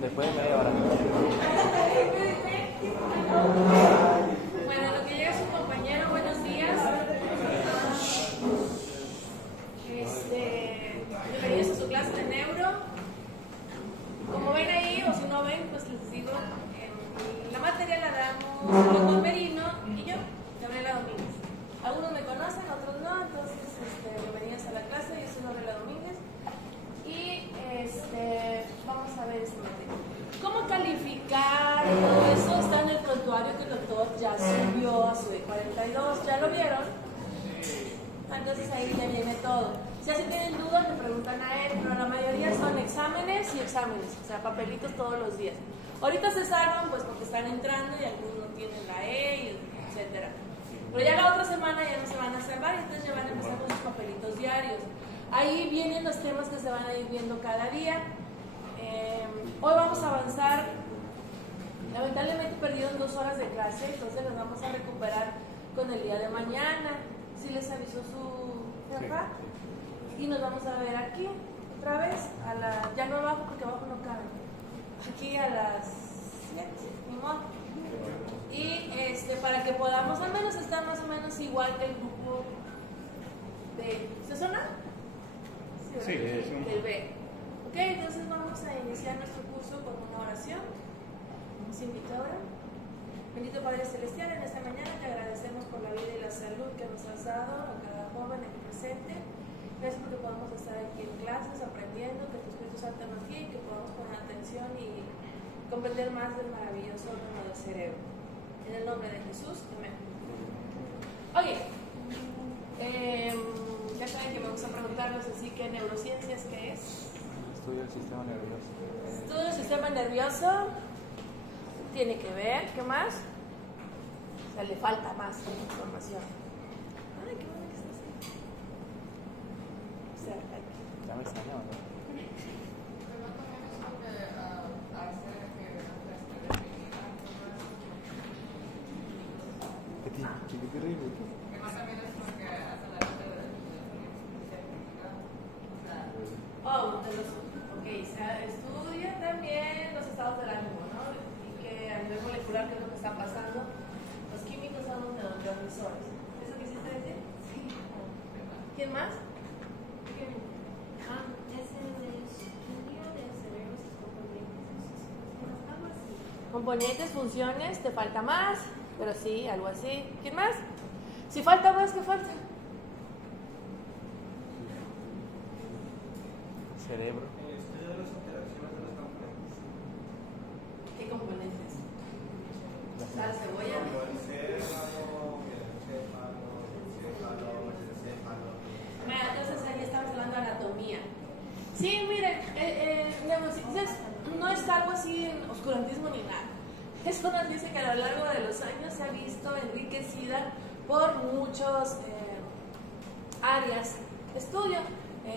Después de media hora. Bueno, lo que llega su compañero, buenos días. Bienvenidos a su clase de neuro. Como ven ahí, o si no ven, pues les digo, la materia la damos el doctor Merino y yo, Gabriela Domínguez. Algunos me conocen, otros no, entonces bienvenidos a la clase, yo soy Gabriela Domínguez. Y vamos a ver esta materia. ¿Cómo calificar? Todo eso está en el prontuario que el doctor ya subió a su E42. ¿Ya lo vieron? Entonces ahí ya viene todo. Si así tienen dudas, me preguntan a él, pero la mayoría son exámenes y exámenes, o sea, papelitos todos los días. Ahorita se salvan pues porque están entrando y algunos no tienen la E, etc. Pero ya la otra semana ya no se van a salvar, entonces ya van a empezar con sus papelitos diarios. Ahí vienen los temas que se van a ir viendo cada día. Hoy vamos a avanzar. Lamentablemente perdieron 2 horas de clase, entonces las vamos a recuperar con el día de mañana. ¿Sí les avisó su jefa? Y nos vamos a ver aquí otra vez, ya no abajo porque abajo no cabe. Aquí a las 7, ni modo. Y para que podamos al menos estar más o menos igual que el grupo de... ¿Se suena? Sí, del B. Ok, entonces vamos a iniciar nuestro curso con una oración. Nos invito ahora. Bendito Padre Celestial, en esta mañana te agradecemos por la vida y la salud que nos has dado a cada joven aquí presente. Gracias porque podamos estar aquí en clases aprendiendo, que tu Espíritu Santo nos guíe y que podamos poner atención y comprender más del maravilloso órgano del cerebro. En el nombre de Jesús, amén. Oye, ya saben que me gusta preguntarles así que neurociencias, ¿qué es? Estudio del sistema nervioso. Estudio del sistema nervioso. Tiene que ver, ¿qué más? O sea, le falta más información. Ay, qué bueno que estás ahí. O sea, Ya me extrañaba, ¿no? Qué terrible. Se estudia también los estados del ánimo, ¿no? Y que a nivel molecular, ¿qué es lo que está pasando? Los químicos son los neurotransmisores. ¿Eso quisiste decir? Sí. ¿Quién más? Es el estudio del cerebro, sus componentes, algo así. Componentes, funciones, te falta más, pero sí, algo así. ¿Quién más? Si falta más, ¿qué falta? Cerebro. ¿Qué componentes? Sal, cebolla. Bueno, entonces ahí estamos hablando de anatomía. Sí, miren, neurociencias no es algo así en oscurantismo ni nada. Esto nos dice que a lo largo de los años se ha visto enriquecida por muchos áreas de estudio,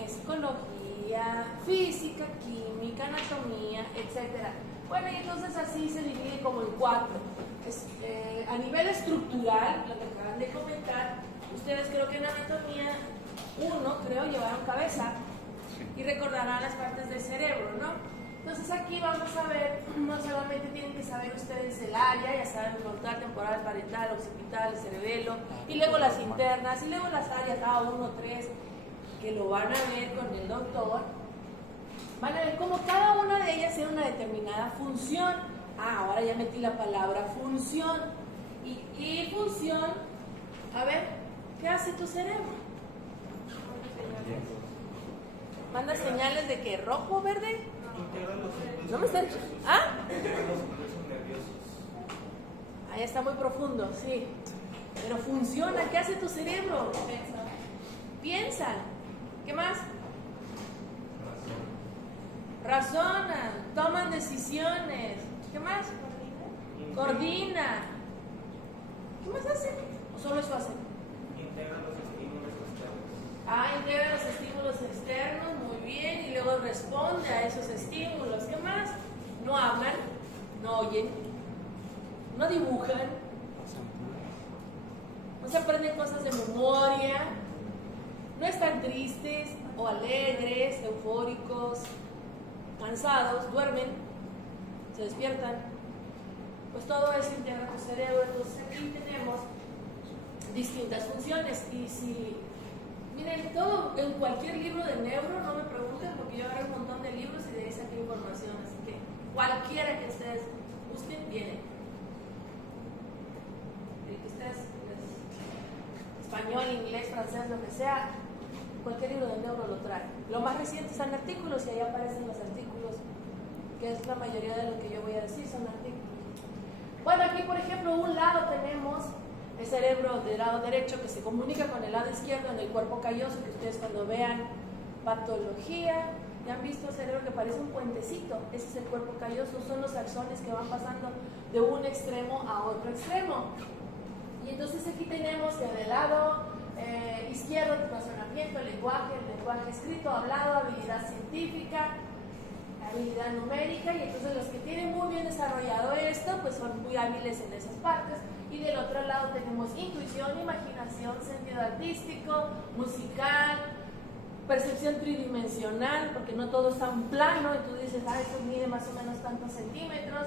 psicología, física, química, anatomía, etc. Bueno, y entonces así se divide como en 4. A nivel estructural, lo que acaban de comentar, ustedes creo que en anatomía 1, creo, llevaron cabeza y recordarán las partes del cerebro, ¿no? Entonces aquí vamos a ver, no solamente tienen que saber ustedes el área, ya saben, frontal, temporal, parietal, occipital, cerebelo, y luego las internas, y luego las áreas A1, 3, que lo van a ver con el doctor. Van a ver cómo cada una de ellas tiene una determinada función. Ahora ya metí la palabra función. Y función, a ver, ¿qué hace tu cerebro? Manda señales de que rojo, verde. No me están. ¿Ah? Ahí está muy profundo, sí. Pero funciona, ¿qué hace tu cerebro? Piensa. ¿Qué más? Razonan, toman decisiones. ¿Qué más? Coordina. ¿Qué más hace? ¿O solo eso hace? Integra los estímulos externos. Integra los estímulos externos, muy bien, y luego responde a esos estímulos. ¿Qué más? No hablan. oyen, no dibujan, no se aprenden cosas de memoria, no están tristes o alegres, eufóricos, cansados, duermen, se despiertan. Pues todo eso integra tu cerebro. Entonces aquí tenemos distintas funciones. Y si, miren, todo en cualquier libro de neuro, no me pregunten porque yo agarré un montón de libros y de ahí saqué información. Así que cualquiera que ustedes busquen, viene. El que ustedes, español, inglés, francés, lo que sea, cualquier libro de neuro lo trae. Lo más reciente están artículos y ahí aparecen los artículos, que es la mayoría de lo que yo voy a decir, son artículos. Bueno, aquí por ejemplo, un lado tenemos el cerebro del lado derecho que se comunica con el lado izquierdo en el cuerpo calloso, que ustedes cuando vean patología, ya han visto el cerebro que parece un puentecito, ese es el cuerpo calloso, son los axones que van pasando de un extremo a otro extremo. Y entonces aquí tenemos que del lado izquierdo, el razonamiento, el lenguaje escrito, hablado, habilidad científica, habilidad numérica, y entonces los que tienen muy bien desarrollado esto, pues son muy hábiles en esas partes. Y del otro lado tenemos intuición, imaginación, sentido artístico, musical, percepción tridimensional, porque no todo está en plano, y tú dices, esto mide más o menos tantos centímetros.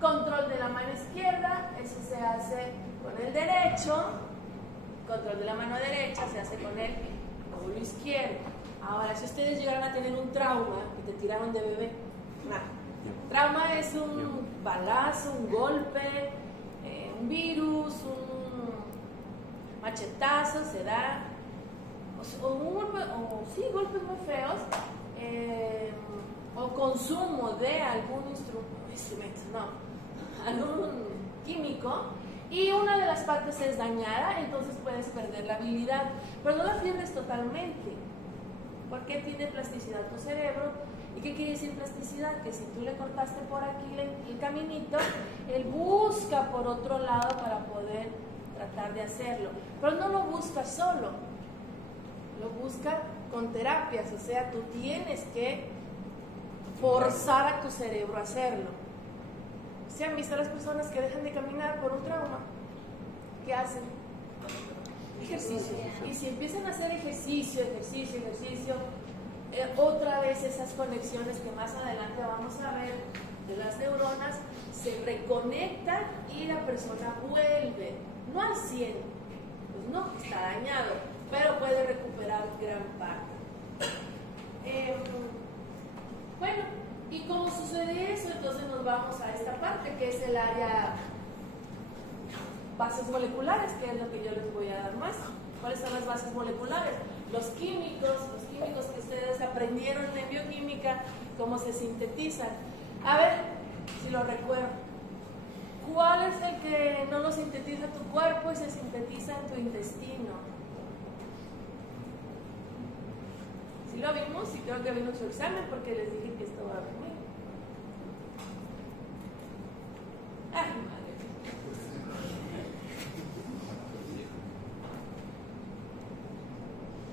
Control de la mano izquierda, eso se hace con el derecho. Control de la mano derecha se hace con el módulo izquierdo. Ahora, si ustedes llegaron a tener un trauma que te tiraron de bebé, trauma es un balazo, un golpe, un virus, un machetazo, se da, golpes muy feos, o consumo de algún algún químico, y una de las partes es dañada, entonces puedes perder la habilidad, pero no la pierdes totalmente. ¿Por qué tiene plasticidad tu cerebro? ¿Y qué quiere decir plasticidad? Que si tú le cortaste por aquí el caminito, él busca por otro lado para poder tratar de hacerlo. Pero no lo busca solo, lo busca con terapias, o sea, tú tienes que forzar a tu cerebro a hacerlo. ¿Se han visto las personas que dejan de caminar por un trauma? ¿Qué hacen? Ejercicio. Y si empiezan a hacer ejercicio, otra vez esas conexiones que más adelante vamos a ver de las neuronas se reconectan y la persona vuelve, no al 100, pues no, está dañado, pero puede recuperar gran parte. Bueno, ¿y cómo sucede eso? Entonces nos vamos a esta parte que es el área bases moleculares, que es lo que yo les voy a dar más. ¿Cuáles son las bases moleculares? Los químicos que ustedes aprendieron en bioquímica, cómo se sintetizan. A ver si lo recuerdo. ¿Cuál es el que no lo sintetiza tu cuerpo y se sintetiza en tu intestino? Si lo vimos, y creo que vimos su examen porque les dije que esto va a venir. Ay, madre.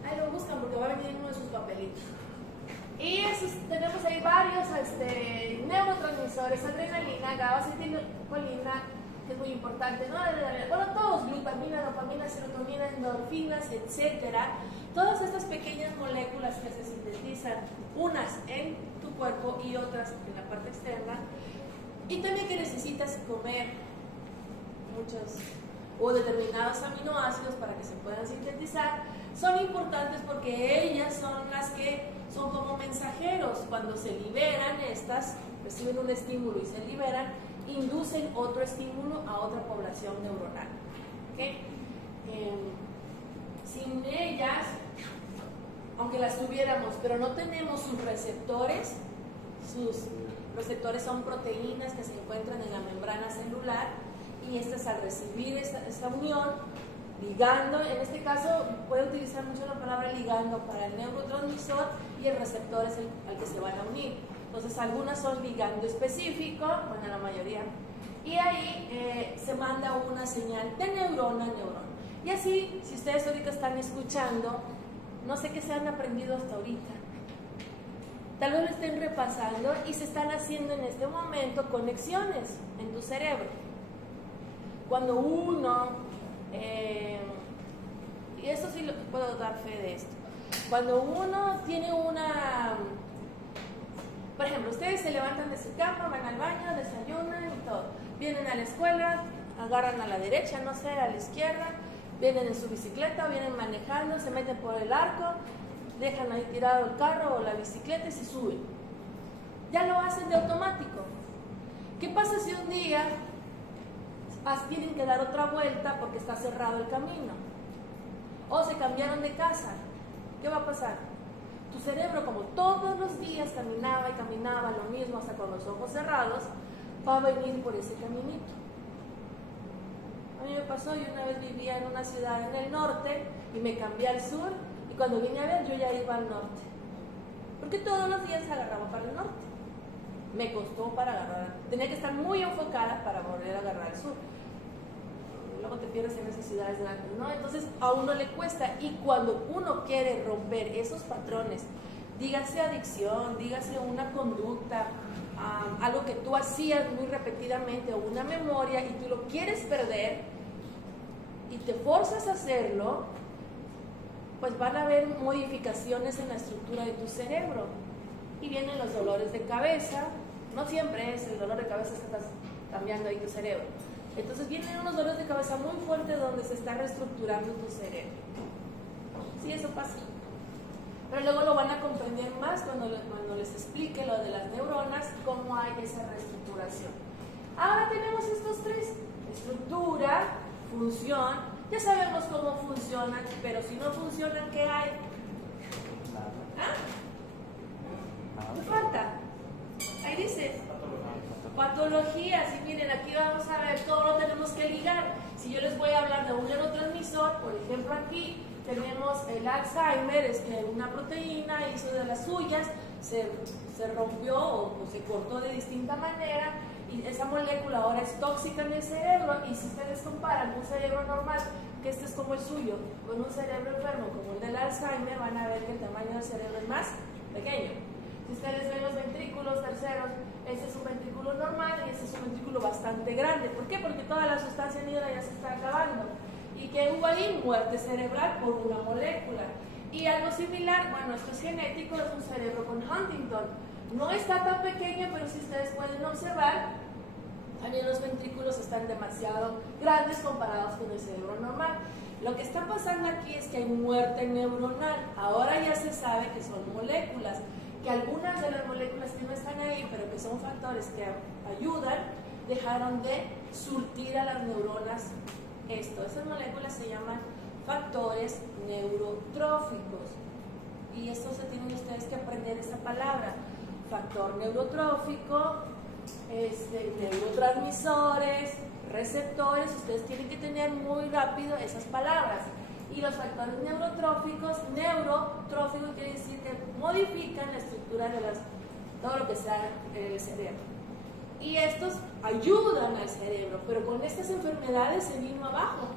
Ahí lo buscan porque va a venir en uno de sus papelitos. Y tenemos ahí varios neurotransmisores, adrenalina, GABA, acetilcolina, que es muy importante, ¿no? Bueno, todos, glutamina, dopamina, serotonina, endorfinas, etcétera. Todas estas pequeñas moléculas que se sintetizan, unas en tu cuerpo y otras en la parte externa. Y también que necesitas comer muchos o determinados aminoácidos para que se puedan sintetizar, son importantes porque ellas son las que son como mensajeros. Cuando se liberan estas, reciben un estímulo y se liberan, inducen otro estímulo a otra población neuronal. ¿Okay? Sin ellas, aunque las tuviéramos, pero no tenemos sus receptores son proteínas que se encuentran en la membrana celular, y estas al recibir esta unión, ligando, en este caso puede utilizar mucho la palabra ligando para el neurotransmisor, y el receptor es al que se van a unir. Entonces algunas son ligando específico, bueno, la mayoría, y ahí se manda una señal de neurona a neurona. Y así, si ustedes ahorita están escuchando, no sé qué se han aprendido hasta ahorita. Tal vez lo estén repasando y se están haciendo en este momento conexiones en tu cerebro. Cuando uno, y esto sí lo puedo dar fe de esto, cuando uno tiene una, por ejemplo, ustedes se levantan de su cama, van al baño, desayunan y todo, vienen a la escuela, agarran a la derecha, no sé, a la izquierda, vienen en su bicicleta, vienen manejando, se meten por el arco, dejan ahí tirado el carro o la bicicleta y se suben. Ya lo hacen de automático. ¿Qué pasa si un día tienen que dar otra vuelta porque está cerrado el camino? O se cambiaron de casa. ¿Qué va a pasar? Tu cerebro, como todos los días caminaba y caminaba lo mismo hasta con los ojos cerrados, va a venir por ese caminito. A mí me pasó, yo una vez vivía en una ciudad en el norte y me cambié al sur, y cuando vine a ver yo ya iba al norte, porque todos los días agarraba para el norte. Me costó para agarrar, tenía que estar muy enfocada para volver a agarrar el sur. Luego te pierdes en esas ciudades grandes, ¿no? Entonces a uno le cuesta, y cuando uno quiere romper esos patrones, dígase adicción, dígase una conducta, algo que tú hacías muy repetidamente, o una memoria y tú lo quieres perder y te forzas a hacerlo, pues van a haber modificaciones en la estructura de tu cerebro y vienen los dolores de cabeza. No siempre es el dolor de cabeza que estás cambiando ahí tu cerebro. Entonces vienen unos dolores de cabeza muy fuertes donde se está reestructurando tu cerebro. Sí, eso pasa. Pero luego lo van a comprender más cuando les explique lo de las neuronas, cómo hay esa reestructuración. Ahora tenemos estos tres: estructura, función. Ya sabemos cómo funcionan, pero si no funcionan, ¿qué hay? Nada. ¿Ah? ¿Qué falta? Ahí dice patologías. Y miren, aquí vamos a ver, todo lo tenemos que ligar. Si yo les voy a hablar de un neurotransmisor, por ejemplo aquí tenemos el Alzheimer, es que una proteína hizo de las suyas, se rompió o se cortó de distinta manera, y esa molécula ahora es tóxica en el cerebro. Y si ustedes comparan un cerebro normal, que este es como el suyo, con un cerebro enfermo como el del Alzheimer, van a ver que el tamaño del cerebro es más pequeño. Si ustedes ven los ventrículos terceros, este es un ventrículo normal y este es un ventrículo bastante grande. ¿Por qué? Porque toda la sustancia negra ya se está acabando. ¿Y que hubo ahí? Muerte cerebral por una molécula. Y algo similar, bueno, esto es genético, es un cerebro con Huntington. No está tan pequeño, pero si ustedes pueden observar, también los ventrículos están demasiado grandes comparados con el cerebro normal. Lo que está pasando aquí es que hay muerte neuronal. Ahora ya se sabe que son moléculas, que algunas de las moléculas que no están ahí, pero que son factores que ayudan, dejaron de surtir a las neuronas esto. Esas moléculas se llaman factores neurotróficos. Y esto se tienen ustedes que aprender esa palabra. Factor neurotrófico, neurotransmisores, receptores. Ustedes tienen que tener muy rápido esas palabras. Y los factores neurotróficos quiere decir que modifican la estructura de todo lo que está en el cerebro. Y estos ayudan al cerebro, pero con estas enfermedades se vino abajo.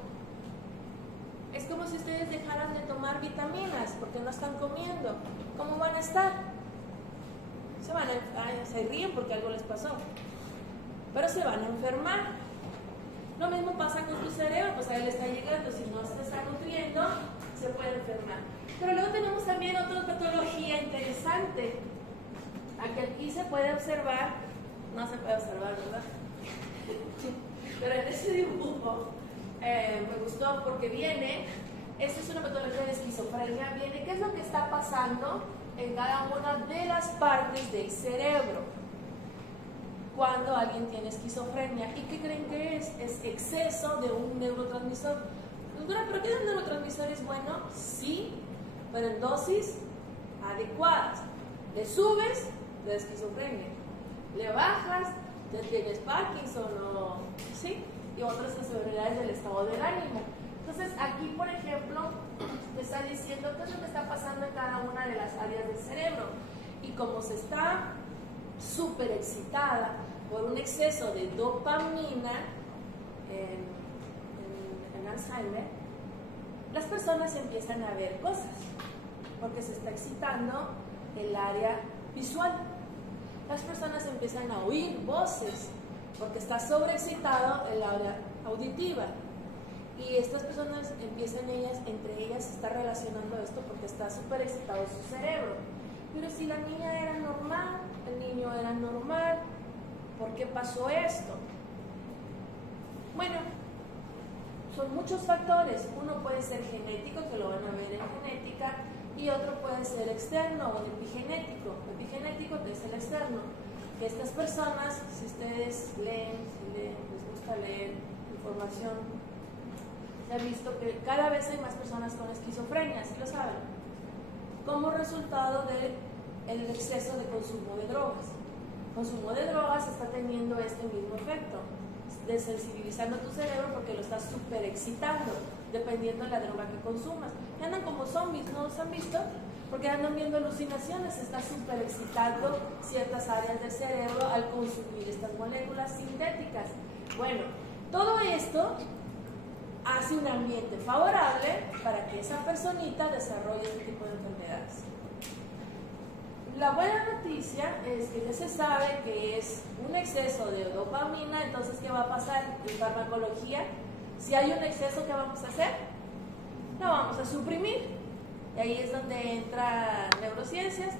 Es como si ustedes dejaran de tomar vitaminas porque no están comiendo. ¿Cómo van a estar? Se ríen porque algo les pasó, pero se van a enfermar. Lo mismo pasa con tu cerebro, pues a él le está llegando, si no se está nutriendo, se puede enfermar. Pero luego tenemos también otra patología interesante. Aquí se puede observar, no se puede observar, ¿verdad? Pero en ese dibujo me gustó porque viene, esta es una patología de esquizofrenia, viene qué es lo que está pasando en cada una de las partes del cerebro cuando alguien tiene esquizofrenia. ¿Y qué creen que es? Es exceso de un neurotransmisor. ¿Pero qué un neurotransmisor es bueno? Sí, pero en dosis adecuadas. Le subes, de esquizofrenia. Le bajas, ya tienes Parkinson o sí, y otras enfermedades del estado del ánimo. Entonces aquí, por ejemplo, me está diciendo qué es lo que está pasando en cada una de las áreas del cerebro. Y como se está súper excitada por un exceso de dopamina en Alzheimer, las personas empiezan a ver cosas porque se está excitando el área visual. Las personas empiezan a oír voces porque está sobreexcitado el área auditiva. Y estas personas empiezan entre ellas se está relacionando esto porque está súper excitado su cerebro. Pero si la niña era normal, el niño era normal, ¿por qué pasó esto? Bueno, son muchos factores. Uno puede ser genético, que lo van a ver en genética, y otro puede ser externo o epigenético. Epigenético, que es el externo. Que estas personas, si ustedes leen, les gusta leer información, se ha visto que cada vez hay más personas con esquizofrenia, ¿sí lo saben? Como resultado del exceso de consumo de drogas. El consumo de drogas está teniendo este mismo efecto, desensibilizando tu cerebro porque lo estás súper excitando, dependiendo de la droga que consumas. Y andan como zombies, ¿no los han visto? Porque andan viendo alucinaciones, está súper excitando ciertas áreas del cerebro al consumir estas moléculas sintéticas. Bueno, todo esto hace un ambiente favorable para que esa personita desarrolle este tipo de enfermedades. La buena noticia es que ya se sabe que es un exceso de dopamina. Entonces, ¿qué va a pasar en farmacología? Si hay un exceso, ¿qué vamos a hacer? Lo vamos a suprimir. Y ahí es donde entra neurociencias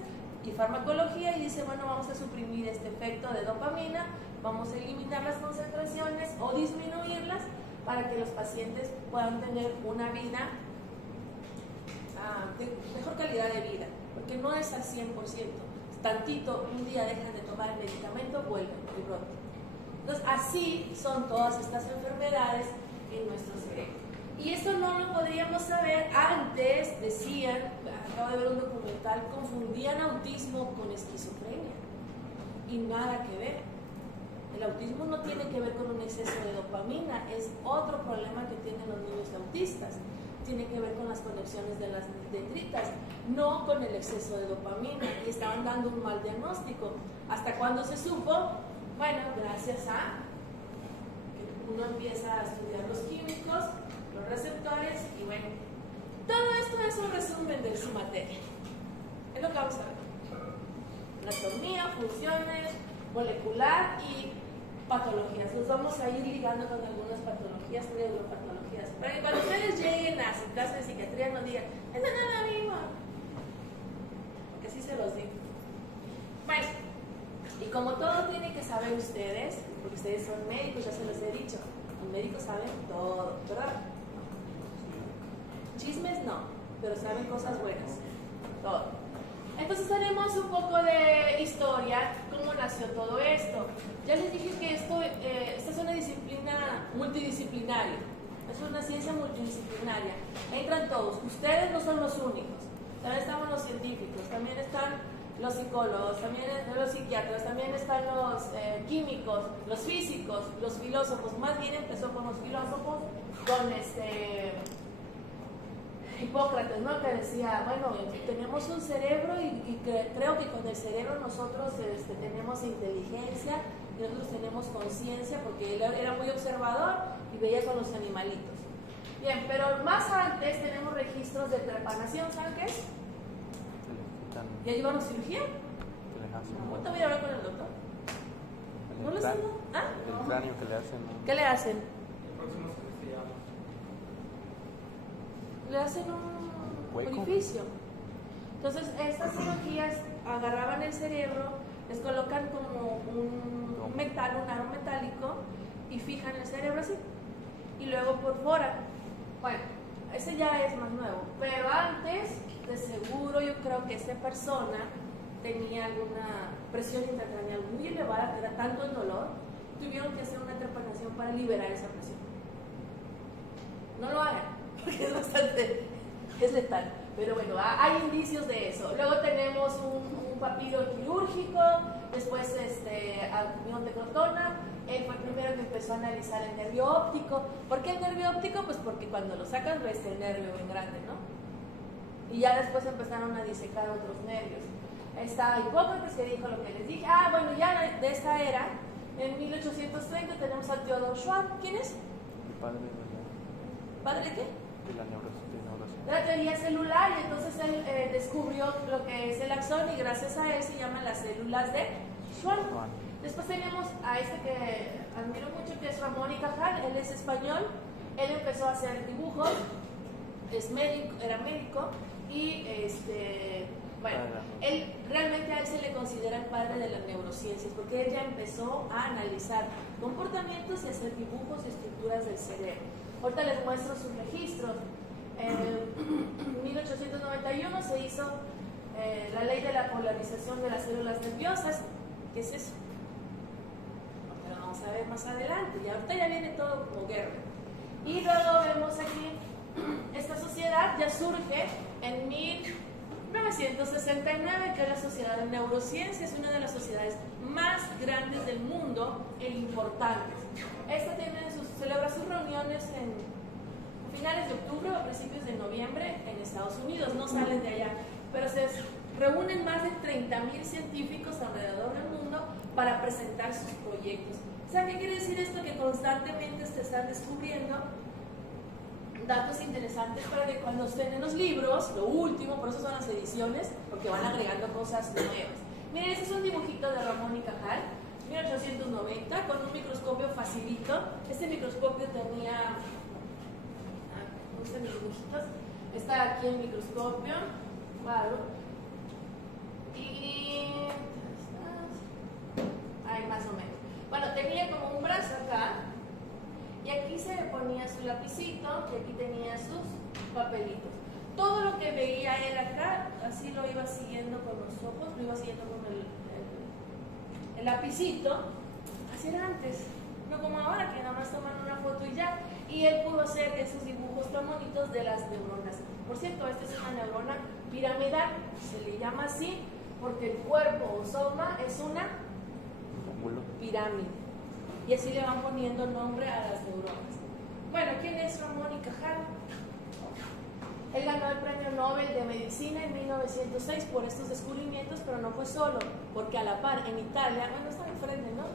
y farmacología y dice, bueno, vamos a suprimir este efecto de dopamina, vamos a eliminar las concentraciones o disminuirlas para que los pacientes puedan tener una vida de mejor calidad de vida, porque no es al 100%. Tantito, un día dejan de tomar el medicamento, vuelven y brotan. Entonces, así son todas estas enfermedades en nuestro cerebro. Y esto no lo podríamos saber antes, decían, acabo de ver un documental, confundían autismo con esquizofrenia. Y nada que ver. El autismo no tiene que ver con un exceso de dopamina, es otro problema que tienen los niños autistas. Tiene que ver con las conexiones de las dendritas, no con el exceso de dopamina. Y estaban dando un mal diagnóstico. ¿Hasta cuándo se supo? Bueno, gracias a que uno empieza a estudiar los químicos, los receptores, y bueno, todo esto es un resumen de su materia. Es lo que vamos a ver. Anatomía, funciones, molecular y patologías. Nos vamos a ir ligando con algunas patologías, neuropatologías, para que cuando ustedes lleguen a su clase de psiquiatría no digan, esa no es la misma, porque así se los digo. Bueno, y como todo tienen que saber ustedes, porque ustedes son médicos, ya se los he dicho, los médicos saben todo, ¿verdad? Chismes no, pero saben cosas buenas, todo. Entonces haremos un poco de historia, cómo nació todo esto. Ya les dije que esta es una disciplina multidisciplinaria, es una ciencia multidisciplinaria. Entran todos, ustedes no son los únicos, también estamos los científicos, también están los psicólogos, también los psiquiatras, también están los químicos, los físicos, los filósofos. Más bien empezó con los filósofos, con Hipócrates, ¿no? Que decía, bueno, tenemos un cerebro y creo que con el cerebro nosotros tenemos inteligencia y nosotros tenemos conciencia, porque él era muy observador y veía con los animalitos. Bien, pero más antes tenemos registros de trepanación, ¿saben qué es? ¿Ya llevaron cirugía? No, te voy a hablar con el doctor. ¿No lo hacen? ¿Ah? El cráneo que le hacen. ¿Qué le hacen? El próximo semestre ya. Le hacen un ¿Hueco? orificio. Entonces, estas cirugías agarraban el cerebro, les colocan como un metal, un aro metálico, y fijan el cerebro así. Y luego perforan. Bueno, ese ya es más nuevo. Pero antes, de seguro, yo creo que esa persona tenía alguna presión intracraneal muy elevada, era tanto el dolor, tuvieron que hacer una trepanación para liberar esa presión. No lo hagan, porque es letal. Pero bueno, hay indicios de eso. Luego tenemos un papiro quirúrgico, después Alcmión de Crotona. Él fue el primero que empezó a analizar el nervio óptico. ¿Por qué el nervio óptico? Pues porque cuando lo sacas ves el nervio bien grande, ¿no? Y ya después empezaron a disecar otros nervios. Está Hipócrates, que dijo lo que les dije. Bueno, ya de esta era, en 1830 tenemos a Theodor Schwann. ¿Quién es? El padre de ¿Padre de qué? Y la neurociencia. La teoría celular, y entonces él descubrió lo que es el axón y gracias a él se llaman las células de Schwann. Después tenemos a este que admiro mucho, que es Ramón y Cajal. Él es español, él empezó a hacer dibujos, es médico, era médico y bueno, él realmente a él se le considera el padre de las neurociencias porque él ya empezó a analizar comportamientos y hacer dibujos y estructuras del cerebro. Ahorita les muestro sus registros. En 1891 se hizo la ley de la polarización de las células nerviosas. ¿Qué es eso? Pero vamos a ver más adelante. Y ahorita ya viene todo como guerra. Y luego vemos aquí, esta sociedad ya surge en 1969, que es la Sociedad de Neurociencias, una de las sociedades más grandes del mundo e importantes. Esta celebra sus reuniones en finales de octubre o principios de noviembre en Estados Unidos, no salen de allá, pero se reúnen más de 30,000 científicos alrededor del mundo para presentar sus proyectos. ¿Saben qué quiere decir esto? Que constantemente se están descubriendo datos interesantes para que cuando estén en los libros, lo último, por eso son las ediciones, porque van agregando cosas nuevas. Miren, este es un dibujito de Ramón y Cajal, 1890, con un microscopio facilito. Este microscopio tenía... mis dibujitos. Está aquí el microscopio, claro. Y... ahí más o menos. Bueno, tenía como un brazo acá. Y aquí se le ponía su lapicito y aquí tenía sus papelitos. Todo lo que veía él acá, así lo iba siguiendo con los ojos, lo iba siguiendo con el lapicito. Así era antes, no como ahora que nada más toman una foto y ya. Y él pudo hacer esos dibujos tan bonitos de las neuronas. Por cierto, esta es una neurona piramidal, se le llama así porque el cuerpo o soma es una pirámide. Y así le van poniendo nombre a las neuronas. Bueno, ¿quién es Ramón y Cajal? Él ganó el Premio Nobel de Medicina en 1906 por estos descubrimientos, pero no fue solo, porque a la par en Italia, bueno, está enfrente, ¿no?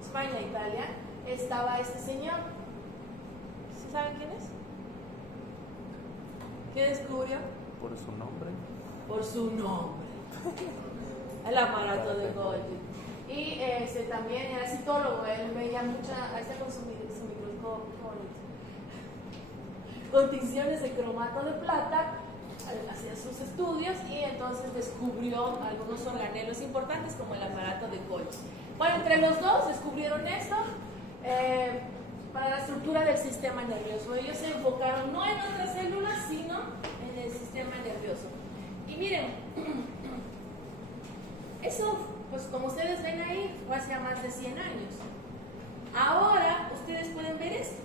España, Italia, estaba este señor. ¿Saben quién es? ¿Qué descubrió? Por su nombre. Por su nombre. El aparato de Golgi. Y también era citólogo, él veía mucha, ahí está con su microscopio, con tinciones de cromato de plata, hacía sus estudios y entonces descubrió algunos organelos importantes como el aparato de Golgi. Bueno, entre los dos descubrieron esto para la estructura del sistema nervioso. Ellos se enfocaron no en otras células, sino en el sistema nervioso. Y miren, eso, pues como ustedes ven ahí, fue hace más de 100 años. Ahora ustedes pueden ver esto.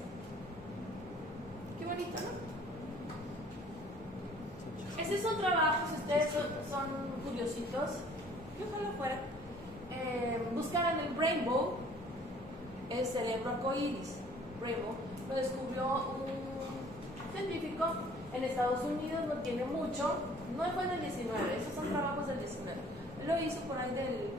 Qué bonito, ¿no? Estos son trabajos, ustedes son curiositos. Yo ojalá fuera. Buscaron el Rainbow, el cerebro arcoíris. Rainbow lo descubrió un científico en Estados Unidos, no tiene mucho, no fue en el 19, esos son trabajos del 19. Lo hizo por ahí del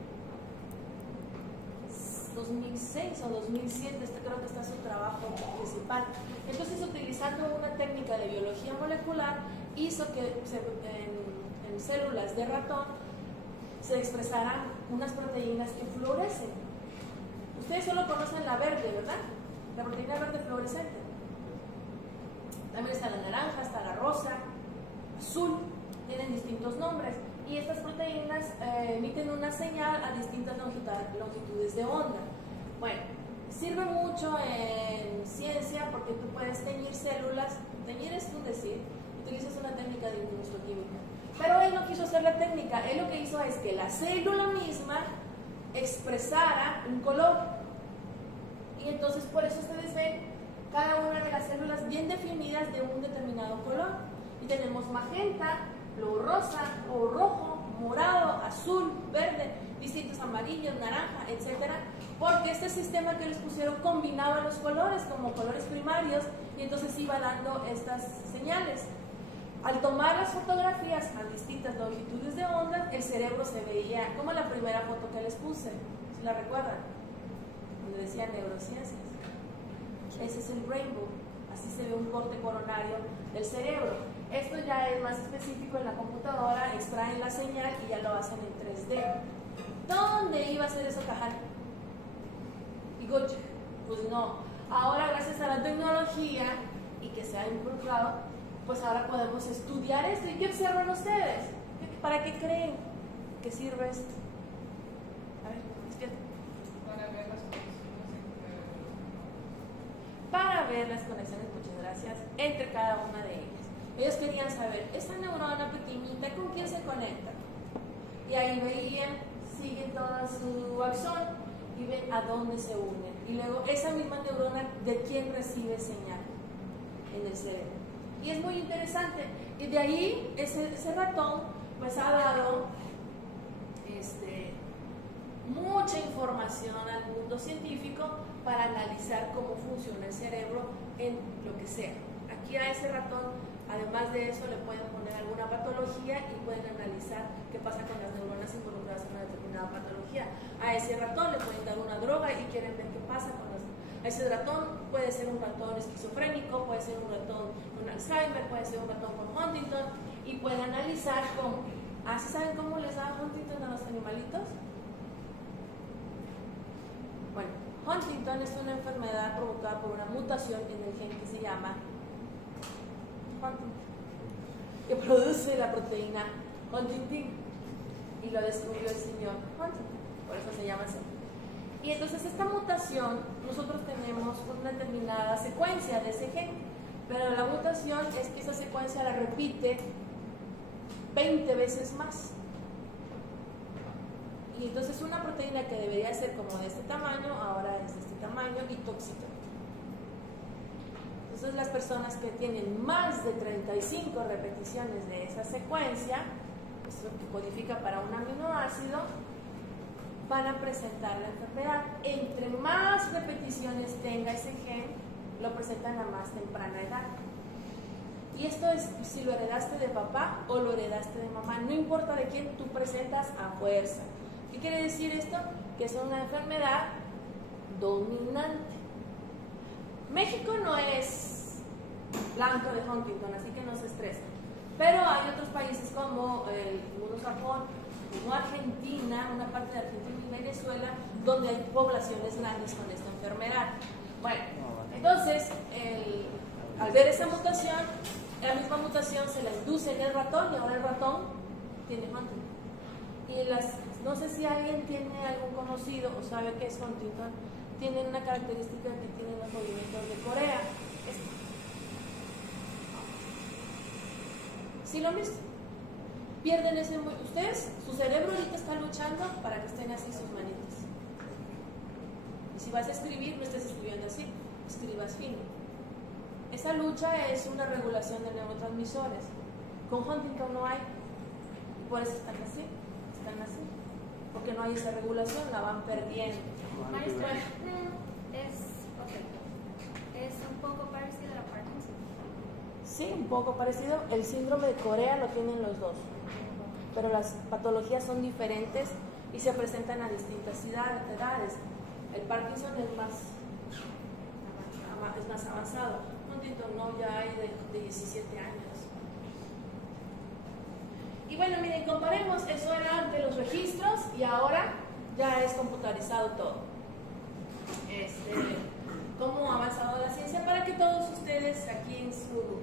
2006 o 2007, creo que está su trabajo principal. Entonces, utilizando una técnica de biología molecular, hizo que en células de ratón se expresaran unas proteínas que fluorescen. Ustedes solo conocen la verde, ¿verdad? La proteína verde fluorescente. También está la naranja, está la rosa, azul, tienen distintos nombres. Y estas proteínas emiten una señal a distintas longitudes de onda. Bueno, sirve mucho en ciencia porque tú puedes teñir células. Teñir es un decir, utilizas una técnica de inmunoquímica. Pero él no quiso hacer la técnica, él lo que hizo es que la célula misma expresara un color. Y entonces por eso ustedes ven cada una de las células bien definidas de un determinado color. Y tenemos magenta, luego rosa o rojo, morado, azul, verde, distintos amarillos, naranja, etcétera, porque este sistema que les pusieron combinaba los colores como colores primarios y entonces iba dando estas señales. Al tomar las fotografías a distintas longitudes de onda, el cerebro se veía como la primera foto que les puse, ¿se la recuerdan? Donde decía neurociencias. Ese es el Rainbow, Así se ve un corte coronario del cerebro. Esto ya es más específico en la computadora, extraen la señal y ya lo hacen en 3D. ¿Dónde iba a ser eso, Cajal? Y Goche, pues no. Ahora, gracias a la tecnología y que se ha involucrado, pues ahora podemos estudiar esto. ¿Y qué observan ustedes? ¿Para qué creen que sirve esto? A ver, despierta. Para ver las conexiones entre Para ver las conexiones, muchas gracias, entre cada una de ellas. Ellos querían saber, esta neurona pequeñita, ¿con quién se conecta? Y ahí veían, siguen toda su axón y ven a dónde se unen. Y luego esa misma neurona, ¿de quién recibe señal en el cerebro? Y es muy interesante. Y de ahí, ese ratón, pues ha dado mucha información al mundo científico para analizar cómo funciona el cerebro en lo que sea. Aquí a ese ratón, además de eso, le pueden poner alguna patología y pueden analizar qué pasa con las neuronas involucradas en una determinada patología. A ese ratón le pueden dar una droga y quieren ver qué pasa con las... A ese ratón puede ser un ratón esquizofrénico, puede ser un ratón con Alzheimer, puede ser un ratón con Huntington, y pueden analizar cómo... ¿Sí saben cómo les da Huntington a los animalitos? Bueno, Huntington es una enfermedad provocada por una mutación en el gen que se llama Huntington, que produce la proteína Huntingtin, y lo descubrió el señor Huntington, por eso se llama así. Y entonces esta mutación, nosotros tenemos una determinada secuencia de ese gen, pero la mutación es que esa secuencia la repite 20 veces más. Y entonces una proteína que debería ser como de este tamaño, ahora es de este tamaño y tóxica. Entonces las personas que tienen más de 35 repeticiones de esa secuencia, eso que codifica para un aminoácido, van a presentar la enfermedad. Entre más repeticiones tenga ese gen, lo presentan a más temprana edad. Y esto es si lo heredaste de papá o lo heredaste de mamá, no importa de quién, tú presentas a fuerza. ¿Qué quiere decir esto? Que es una enfermedad dominante. México no es blanco de Huntington, así que no se estresen. Pero hay otros países como el mundo Japón, como Argentina, una parte de Argentina y Venezuela, donde hay poblaciones grandes con esta enfermedad. Bueno, entonces, al ver esa mutación, la misma mutación se la induce en el ratón y ahora el ratón tiene Huntington. Y no sé si alguien tiene algún conocido o sabe qué es Huntington, tienen una característica que tienen los movimientos de Corea. ¿Sí lo han visto? Pierden ese... Ustedes, su cerebro ahorita está luchando para que estén así sus manitas. Y si vas a escribir, no estés escribiendo así, escribas fino. Esa lucha es una regulación de neurotransmisores. Con Huntington no hay. Y por eso están así. Porque no hay esa regulación, la van perdiendo. Maestra, es un poco parecido a la Parkinson. Sí, un poco parecido. El síndrome de Corea lo tienen los dos, pero las patologías son diferentes y se presentan a distintas edades. El Parkinson es más avanzado. Huntington no, ya hay de 17 años. Y bueno, miren, comparemos, eso era de los registros y ahora ya es computarizado todo. Cómo ha avanzado la ciencia para que todos ustedes aquí en su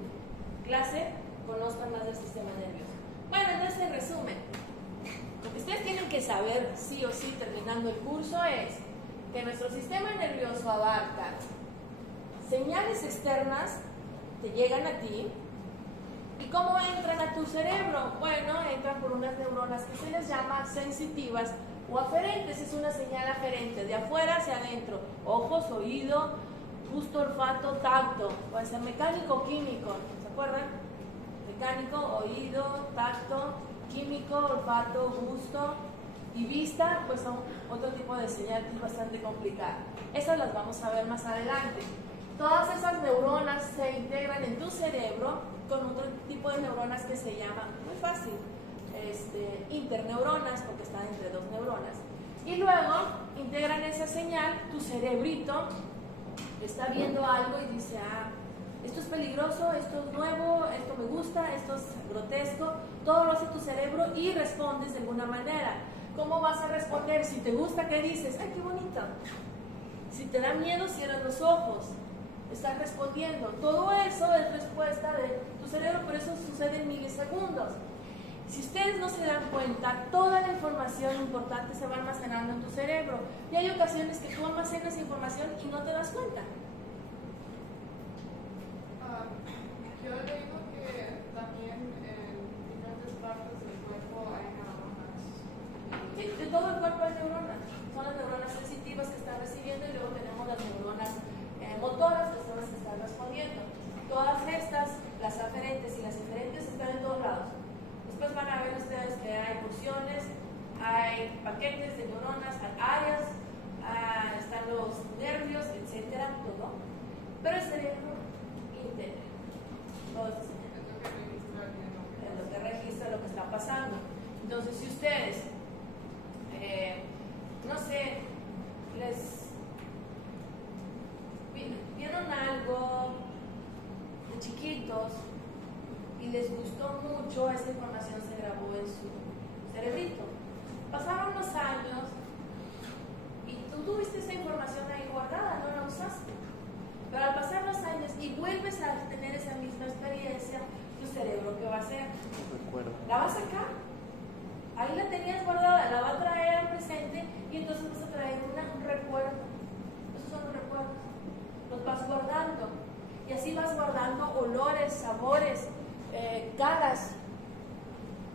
clase conozcan más del sistema nervioso. Bueno, entonces en resumen, lo que ustedes tienen que saber sí o sí terminando el curso es que nuestro sistema nervioso abarca señales externas que llegan a ti. ¿Y cómo entran a tu cerebro? Bueno, entran por unas neuronas que se les llama sensitivas o aferentes. Es una señal aferente, de afuera hacia adentro. Ojos, oído, gusto, olfato, tacto. Puede ser mecánico o químico, ¿se acuerdan? Mecánico, oído, tacto, químico, olfato, gusto. Y vista, pues son otro tipo de señal que es bastante complicada. Esas las vamos a ver más adelante. Todas esas neuronas se integran en tu cerebro con otro tipo de neuronas que se llaman, muy fácil, interneuronas, porque están entre dos neuronas. Y luego integran esa señal, tu cerebrito está viendo algo y dice, Esto es peligroso, esto es nuevo, esto me gusta, esto es grotesco. Todo lo hace tu cerebro y respondes de alguna manera. ¿Cómo vas a responder? Si te gusta, ¿qué dices? ¡Ay, qué bonito! Si te da miedo, cierras los ojos. Estás respondiendo. Todo eso es respuesta de tu cerebro, por eso sucede en milisegundos. Si ustedes no se dan cuenta, toda la información importante se va almacenando en tu cerebro. Y hay ocasiones que tú almacenas información y no te das cuenta. Yo he leído que también en diferentes partes del cuerpo hay neuronas. Sí, de todo el cuerpo hay neuronas. Son las neuronas sensitivas que están recibiendo y luego tenemos las neuronas motoras, que son las que están respondiendo. Todas estas, las aferentes y las eferentes, están en todos lados. Después van a ver ustedes que hay porciones, hay paquetes de neuronas, hay áreas, están los nervios, etcétera, todo. Pero el cerebro integra todo este cerebro. Es lo que registra lo que está pasando. Entonces, si ustedes, no sé, les vieron algo de chiquitos y les gustó mucho, esa información se grabó en su cerebrito. Pasaron los años y tú tuviste esa información ahí guardada, no la usaste. Pero al pasar los años y vuelves a tener esa misma experiencia, tu cerebro, ¿qué va a hacer? Recuerdo. La va a sacar. Ahí la tenías guardada, la va a traer al presente y entonces vas a traer un recuerdo. Esos son los recuerdos. Los vas guardando. Y así vas guardando olores, sabores, caras,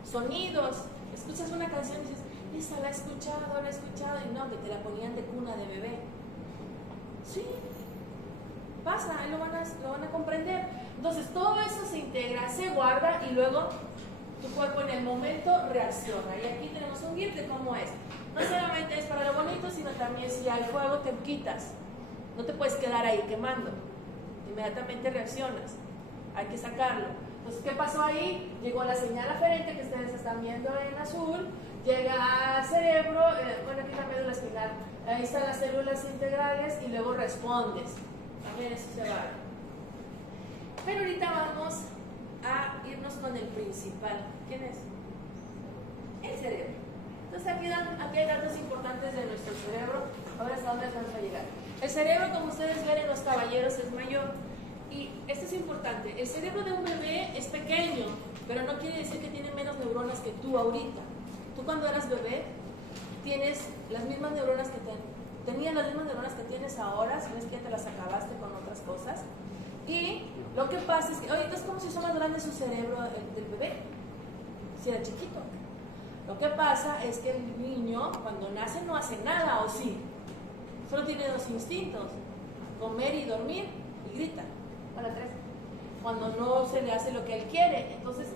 sonidos. Escuchas una canción y dices, esa la he escuchado, y no, que te la ponían de cuna de bebé. Sí, pasa, ahí lo van a comprender. Entonces todo eso se integra, se guarda y luego tu cuerpo en el momento reacciona. Y aquí tenemos un GIF de cómo es. No solamente es para lo bonito, sino también si hay fuego te quitas. No te puedes quedar ahí quemando. Inmediatamente reaccionas. Hay que sacarlo. Entonces, ¿qué pasó ahí? Llegó la señal aferente que ustedes están viendo en azul, llega al cerebro, bueno, aquí la médula espinal, ahí están las células integrales y luego respondes. También eso se va. Pero ahorita vamos a irnos con el principal. ¿Quién es? El cerebro. Entonces aquí hay datos importantes de nuestro cerebro. Ahora hasta dónde vamos a llegar. El cerebro, como ustedes ven en los caballeros, es mayor. Y esto es importante. El cerebro de un bebé es pequeño, pero no quiere decir que tiene menos neuronas que tú ahorita. Tú cuando eras bebé tienes las mismas neuronas que tenías las mismas neuronas que tienes ahora, si no es que ya te las acabaste con otras cosas. Y lo que pasa es que ahorita es como si son más grandes su cerebro del bebé, si era chiquito. Lo que pasa es que el niño cuando nace no hace nada, ¿o sí? Solo tiene dos instintos, comer y dormir, y grita. Bueno, tres. Cuando no se le hace lo que él quiere. Entonces,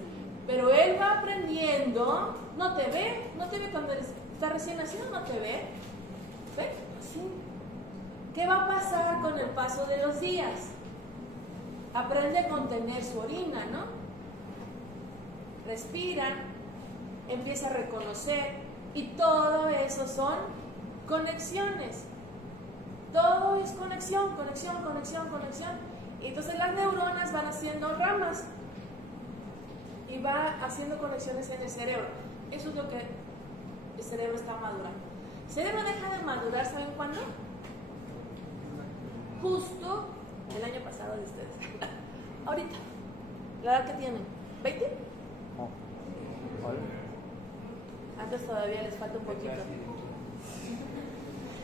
pero él va aprendiendo, no te ve cuando está recién nacido, no te ve. ¿Ve? Así. ¿Qué va a pasar con el paso de los días? Aprende a contener su orina, ¿no? Respira, empieza a reconocer, y todo eso son conexiones. Todo es conexión. Y entonces las neuronas van haciendo ramas y va haciendo conexiones en el cerebro. Eso es lo que el cerebro está madurando. El cerebro deja de madurar, ¿saben cuándo? Justo el año pasado de ustedes. Ahorita. ¿La edad que tienen? ¿20? No. ¿Vale? Antes todavía les falta un poquito.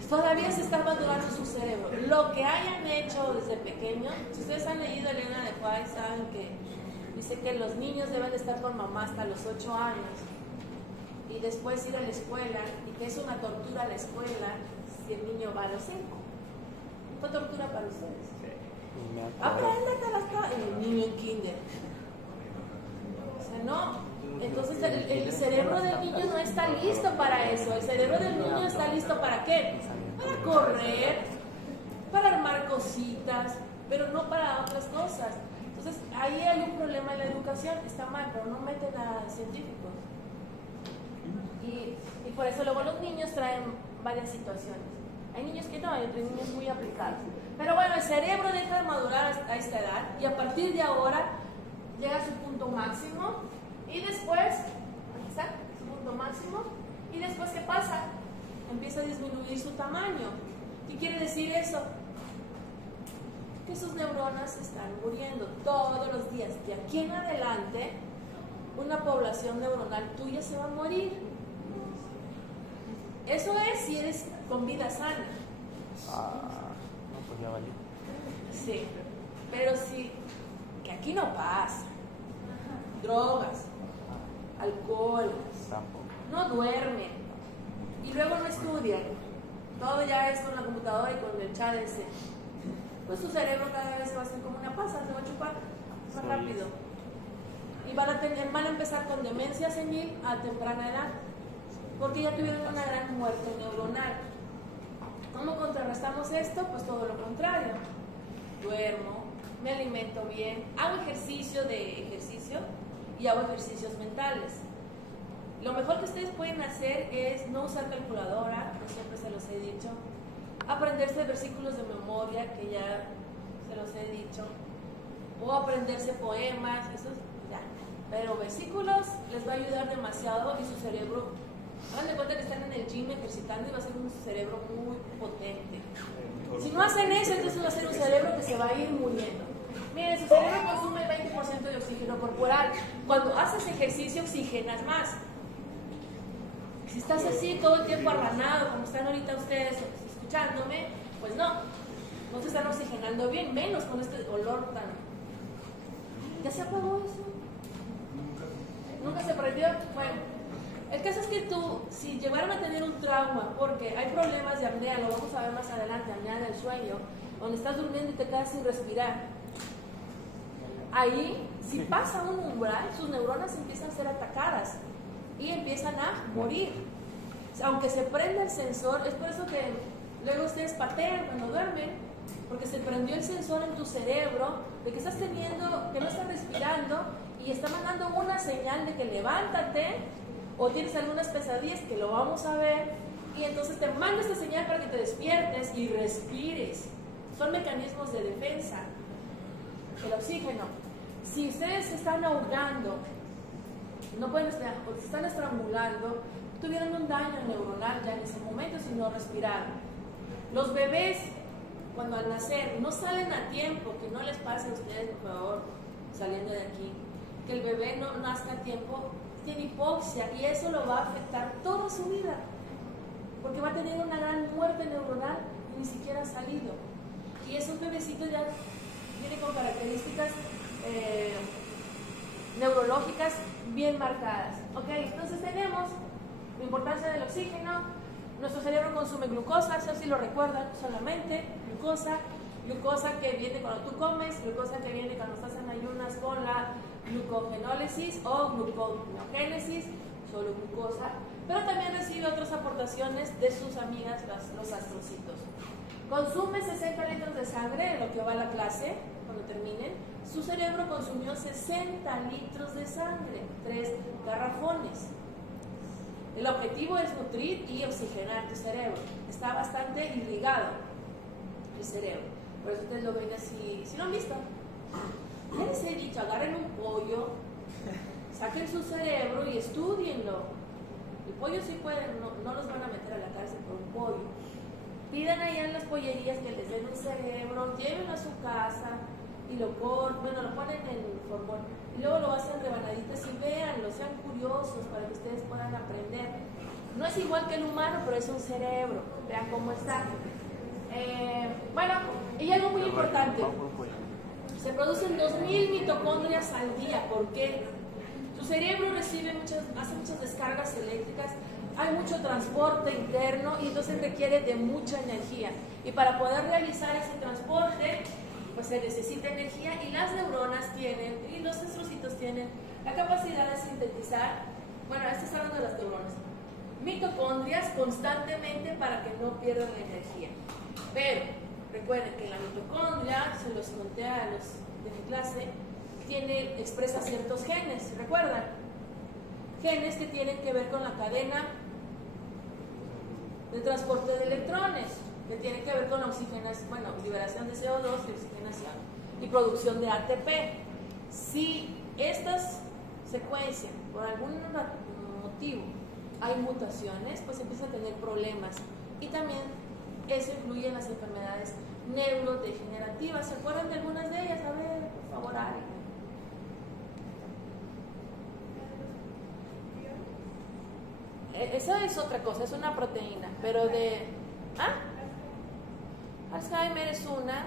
Todavía se está madurando su cerebro. Lo que hayan hecho desde pequeños, si ustedes han leído Elena de White, saben que dice que los niños deben de estar con mamá hasta los 8 años y después ir a la escuela, y que es una tortura a la escuela si el niño va a los 5. ¿Fue tortura para ustedes? Ni me acuerdo. Apréndete las cosas. El niño en kinder. O sea, no. Entonces el cerebro del niño no está listo para eso. El cerebro del niño está listo ¿para qué? Para correr, para armar cositas, pero no para otras cosas. Entonces ahí hay un problema en la educación. Está mal, pero no meten a científicos. Y por eso luego los niños traen varias situaciones. Hay niños que no, hay otros niños muy aplicados. Pero bueno, el cerebro deja de madurar a esta edad y a partir de ahora llega a su punto máximo y después, aquí está, su punto máximo, y después ¿qué pasa? Empieza a disminuir su tamaño. ¿Qué quiere decir eso? Que sus neuronas están muriendo todos los días. De aquí en adelante, una población neuronal tuya se va a morir. Eso es si eres con vida sana. No, pues ya valió. Sí, pero sí, que aquí no pasa. Drogas, alcohol, Tampoco. no duermen y luego no estudian. Todo ya es con la computadora y con el chat ese. Pues su cerebro cada vez se va a hacer como una pasa, se va a chupar más rápido. Y van a empezar con demencia senil a temprana edad, porque ya tuvieron una gran muerte neuronal. ¿Cómo contrarrestamos esto? Pues todo lo contrario. Duermo, me alimento bien, hago ejercicio y hago ejercicios mentales. Lo mejor que ustedes pueden hacer es no usar calculadora, que siempre se los he dicho, aprenderse versículos de memoria, que ya se los he dicho, o aprenderse poemas, eso ya. Pero versículos les va a ayudar demasiado y su cerebro, hagan de cuenta que están en el gym ejercitando y va a ser un cerebro muy potente. Si no hacen eso, entonces va a ser un cerebro que se va a ir muriendo. Miren, su cerebro consume 20% de oxígeno corporal. Cuando haces ejercicio, oxigenas más. Si estás así todo el tiempo arranado, como están ahorita ustedes escuchándome, pues no te están oxigenando bien, menos con este olor tan... ¿Ya se apagó eso? ¿Nunca se prendió? Bueno, el caso es que tú, si llegaron a tener un trauma, porque hay problemas de apnea, lo vamos a ver más adelante, apnea del sueño, donde estás durmiendo y te quedas sin respirar. Ahí, si pasa un umbral, sus neuronas empiezan a ser atacadas y empiezan a morir. Aunque se prenda el sensor, es por eso que luego ustedes patean cuando duermen, porque se prendió el sensor en tu cerebro de que estás teniendo, que no estás respirando y está mandando una señal de que levántate o tienes algunas pesadillas que lo vamos a ver y entonces te manda esta señal para que te despiertes y respires. Son mecanismos de defensa. El oxígeno. Si ustedes se están ahogando, no pueden respirar, o se están estrangulando, tuvieron un daño neuronal ya en ese momento si no respiraron. Los bebés, cuando al nacer no salen a tiempo, que no les pase a ustedes, por favor, saliendo de aquí, que el bebé no nazca a tiempo, tiene hipoxia y eso lo va a afectar toda su vida, porque va a tener una gran muerte neuronal y ni siquiera ha salido. Y esos bebecitos ya vienen con características neurológicas bien marcadas. Ok, entonces tenemos la importancia del oxígeno. Nuestro cerebro consume glucosa, eso sí lo recuerdan solamente, glucosa que viene cuando tú comes, glucosa que viene cuando estás en ayunas con la glucogenólisis o gluconeogénesis, solo glucosa, pero también recibe otras aportaciones de sus amigas los astrocitos. Consume 60 litros de sangre en lo que va a la clase, cuando terminen. Su cerebro consumió 60 litros de sangre, 3 garrafones. El objetivo es nutrir y oxigenar tu cerebro. Está bastante irrigado el cerebro. Por eso ustedes lo ven así. Si lo han visto, ya les he dicho, agarren un pollo, saquen su cerebro y estudienlo. El pollo sí pueden, no los van a meter a la cárcel por un pollo. Pidan allá en las pollerías que les den un cerebro, llévenlo a su casa y lo ponen en formol y luego lo hacen rebanaditas y véanlo, sean curiosos para que ustedes puedan aprender. No es igual que el humano, pero es un cerebro. Vean cómo está. Bueno, y algo muy importante. Se producen 2000 mitocondrias al día. ¿Por qué? Tu cerebro hace muchas descargas eléctricas, hay mucho transporte interno y entonces requiere de mucha energía. Y para poder realizar ese transporte, pues se necesita energía y las neuronas tienen, y los astrocitos tienen la capacidad de sintetizar, bueno, esto está hablando de las neuronas, mitocondrias constantemente para que no pierdan la energía. Pero recuerden que la mitocondria, se los conté a los de mi clase, expresa ciertos genes, ¿recuerdan? Genes que tienen que ver con la cadena de transporte de electrones. que tiene que ver con oxigenación, bueno, liberación de CO2 y oxigenación y producción de ATP. Si estas secuencias, por algún motivo, hay mutaciones, pues empieza a tener problemas. Y también eso influye en las enfermedades neurodegenerativas. ¿Se acuerdan de algunas de ellas? A ver, por favor, Ari. Esa es otra cosa, es una proteína, pero de... ¿Ah? Alzheimer es una,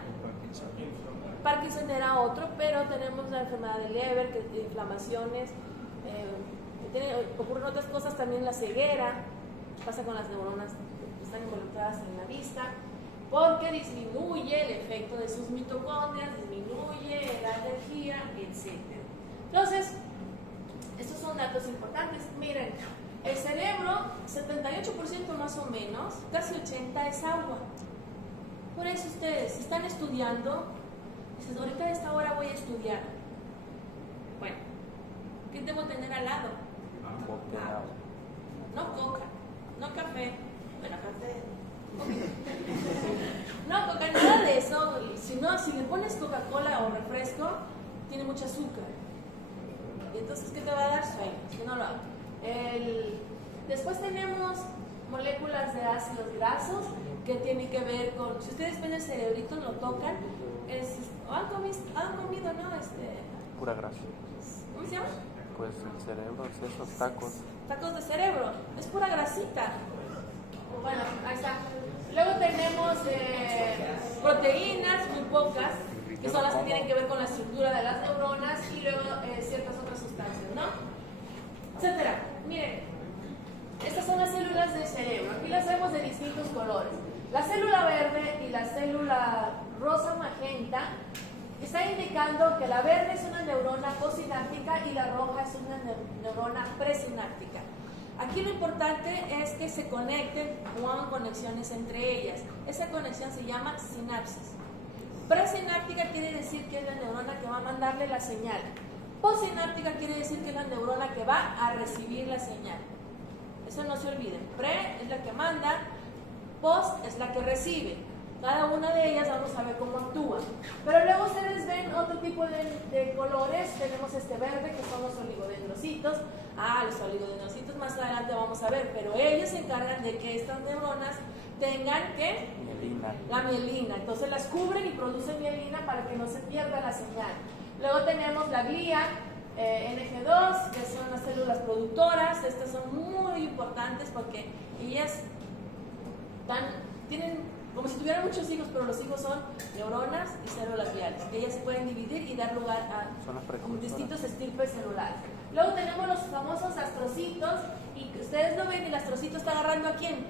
Parkinson era otro, pero tenemos la enfermedad de Leber, que inflamaciones, ocurren otras cosas, también la ceguera, pasa con las neuronas que están involucradas en la vista, porque disminuye el efecto de sus mitocondrias, disminuye la energía, etc. Entonces, estos son datos importantes. Miren, el cerebro, 78% más o menos, casi 80% es agua. Por eso ustedes, si están estudiando, dicen, ahorita a esta hora voy a estudiar. Bueno, ¿qué debo tener al lado? Agua. No coca, no café. Bueno, café. No, coca, nada de eso. Si le pones Coca-Cola o refresco, tiene mucho azúcar. Y entonces, ¿qué te va a dar? Sueño, que no lo hago. Después tenemos moléculas de ácidos grasos que tienen que ver con, si ustedes ven el cerebrito, lo tocan, han comido, ¿no? Pura grasa. ¿Cómo se llama? Pues el cerebro, es esos tacos. Tacos de cerebro, es pura grasita. Bueno, ahí está. Luego tenemos proteínas, muy pocas, que son las que tienen que ver con la estructura de las neuronas, y luego ciertas otras sustancias, ¿no? Etcétera. Miren, estas son las células del cerebro. Aquí las vemos de distintos colores. La célula verde y la célula rosa magenta está indicando que la verde es una neurona posináptica y la roja es una neurona presináptica. Aquí lo importante es que se conecten o hagan conexiones entre ellas. Esa conexión se llama sinapsis. Presináptica quiere decir que es la neurona que va a mandarle la señal. Posináptica quiere decir que es la neurona que va a recibir la señal. Eso no se olviden. Pre es la que manda, post es la que recibe. Cada una de ellas vamos a ver cómo actúa. Pero luego ustedes ven otro tipo de colores. Tenemos este verde que son los oligodendrocitos. Los oligodendrocitos más adelante vamos a ver. Pero ellos se encargan de que estas neuronas tengan ¿qué? Mielina. La mielina. Entonces las cubren y producen mielina para que no se pierda la señal. Luego tenemos la glía, NG2, que son las células productoras. Estas son muy importantes porque ellas tienen como si tuvieran muchos hijos, pero los hijos son neuronas y células gliales. Ellas se pueden dividir y dar lugar a distintos estirpes celulares. Luego tenemos los famosos astrocitos, y ustedes lo ven, el astrocito está agarrando ¿a quién?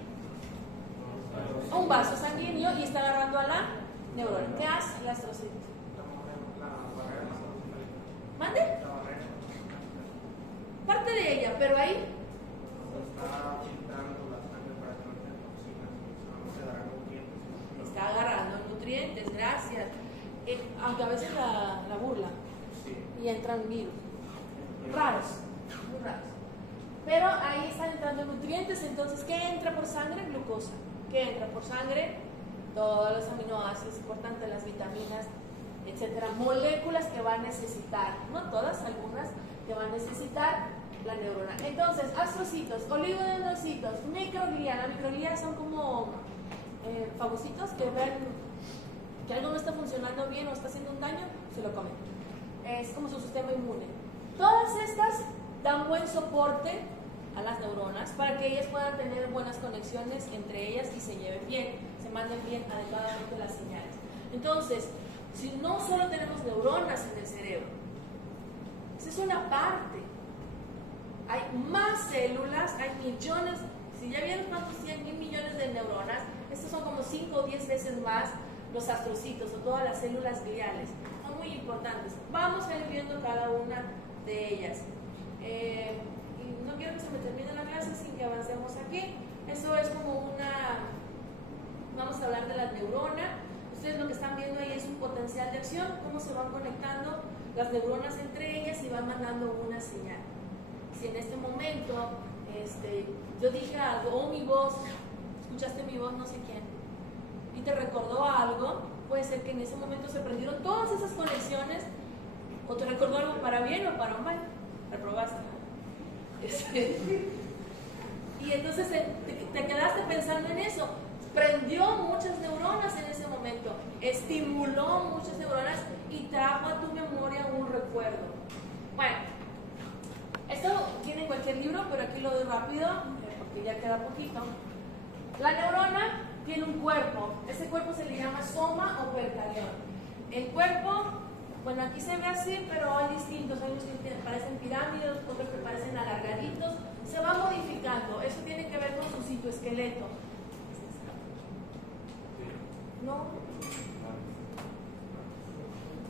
A un vaso sanguíneo y está agarrando a la neurona. ¿Qué hace el astrocito? ¿Mande? Parte de ella, pero ahí está agarrando nutrientes, gracias. Aunque a veces la burla y entran virus raros, muy raros. Pero ahí están entrando nutrientes. Entonces, ¿qué entra por sangre? Glucosa. ¿Qué entra por sangre? Todos los aminoácidos importantes, las vitaminas, etcétera, moléculas que va a necesitar, no todas, algunas que va a necesitar la neurona. Entonces, astrocitos, oligodendrocitos, microglía. La microglía son como fagocitos que ven que algo no está funcionando bien o está haciendo un daño, se lo comen. Es como su sistema inmune. Todas estas dan buen soporte a las neuronas para que ellas puedan tener buenas conexiones entre ellas y se lleven bien, se manden bien adecuadamente las señales. Entonces, si no solo tenemos neuronas en el cerebro, esa es una parte. Hay más células, hay millones, si ya vieron cuántos 100.000 millones de neuronas, estos son como 5 o 10 veces más los astrocitos o todas las células gliales. Son muy importantes. Vamos a ir viendo cada una de ellas. Y no quiero que se me termine la clase sin que avancemos aquí. Eso es como vamos a hablar de la neurona. Ustedes lo que están viendo ahí es un potencial de acción, cómo se van conectando las neuronas entre ellas y van mandando una señal. Si en este momento yo dije algo, o mi voz, escuchaste mi voz, no sé quién, y te recordó algo, puede ser que en ese momento se prendieron todas esas conexiones, o te recordó algo para bien o para mal. Reprobaste. Y entonces te quedaste pensando en eso. Prendió muchas neuronas en ese momento, estimuló muchas neuronas y trajo a tu memoria un recuerdo. Bueno, esto tiene en cualquier libro, pero aquí lo doy rápido porque ya queda poquito. La neurona tiene un cuerpo. Ese cuerpo se le llama soma o percalión. El cuerpo, bueno, aquí se ve así, pero hay distintos. Hay unos que parecen pirámides, otros que parecen alargaditos. Se va modificando. Eso tiene que ver con su citoesqueleto. ¿No?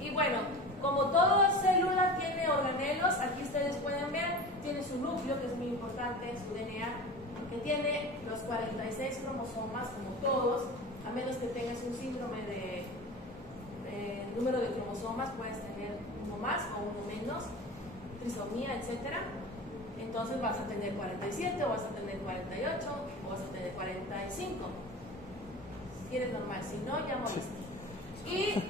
Y bueno, como toda célula tiene organelos, aquí ustedes pueden ver, tiene su núcleo, que es muy importante, su DNA, que tiene los 46 cromosomas, como todos, a menos que tengas un síndrome de número de cromosomas, puedes tener uno más o uno menos, trisomía, etc. Entonces vas a tener 47, o vas a tener 48, o vas a tener 45. Si eres normal, si no, ya moriste. Y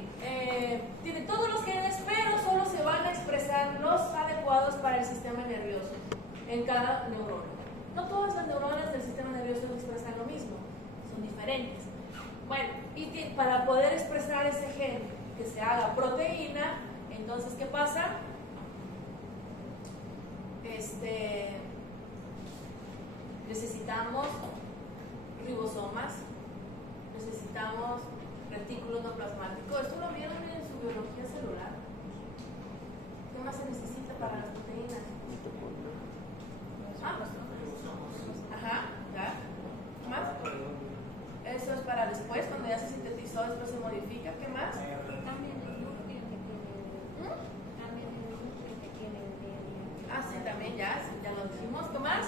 tiene todos los genes, pero solo se van a expresar los adecuados para el sistema nervioso en cada neurona. No todas las neuronas del sistema nervioso expresan lo mismo, son diferentes. Bueno, y para poder expresar ese gen que se haga proteína, entonces, ¿qué pasa? Necesitamos ribosomas, necesitamos retículo endoplasmático. Esto lo vieron en su biología celular. ¿Qué más se necesita para las proteínas? Ajá, ya. ¿Qué más? Eso es para después, cuando ya se sintetizó, esto se modifica. ¿Qué más? También el núcleo que tiene. También el núcleo que tiene el DNA. Ah, sí, también ya lo dijimos. ¿Qué más?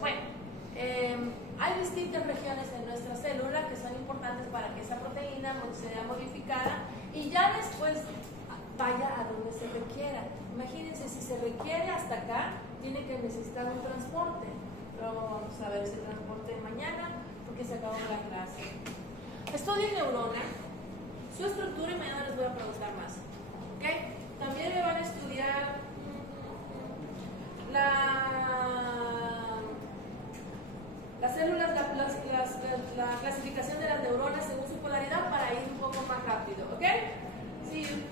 Bueno, hay distintas regiones en nuestra célula que son importantes para que esa proteína sea modificada y ya después vaya a donde se requiera. Imagínense, si se requiere hasta acá, tiene que necesitar un transporte. Pero vamos a ver ese transporte mañana porque se acabó la clase. Estudien neurona, su estructura, y mañana les voy a preguntar más. ¿Ok? También me van a estudiar las células, la clasificación de las neuronas según su polaridad para ir un poco más rápido. ¿Ok? Sí.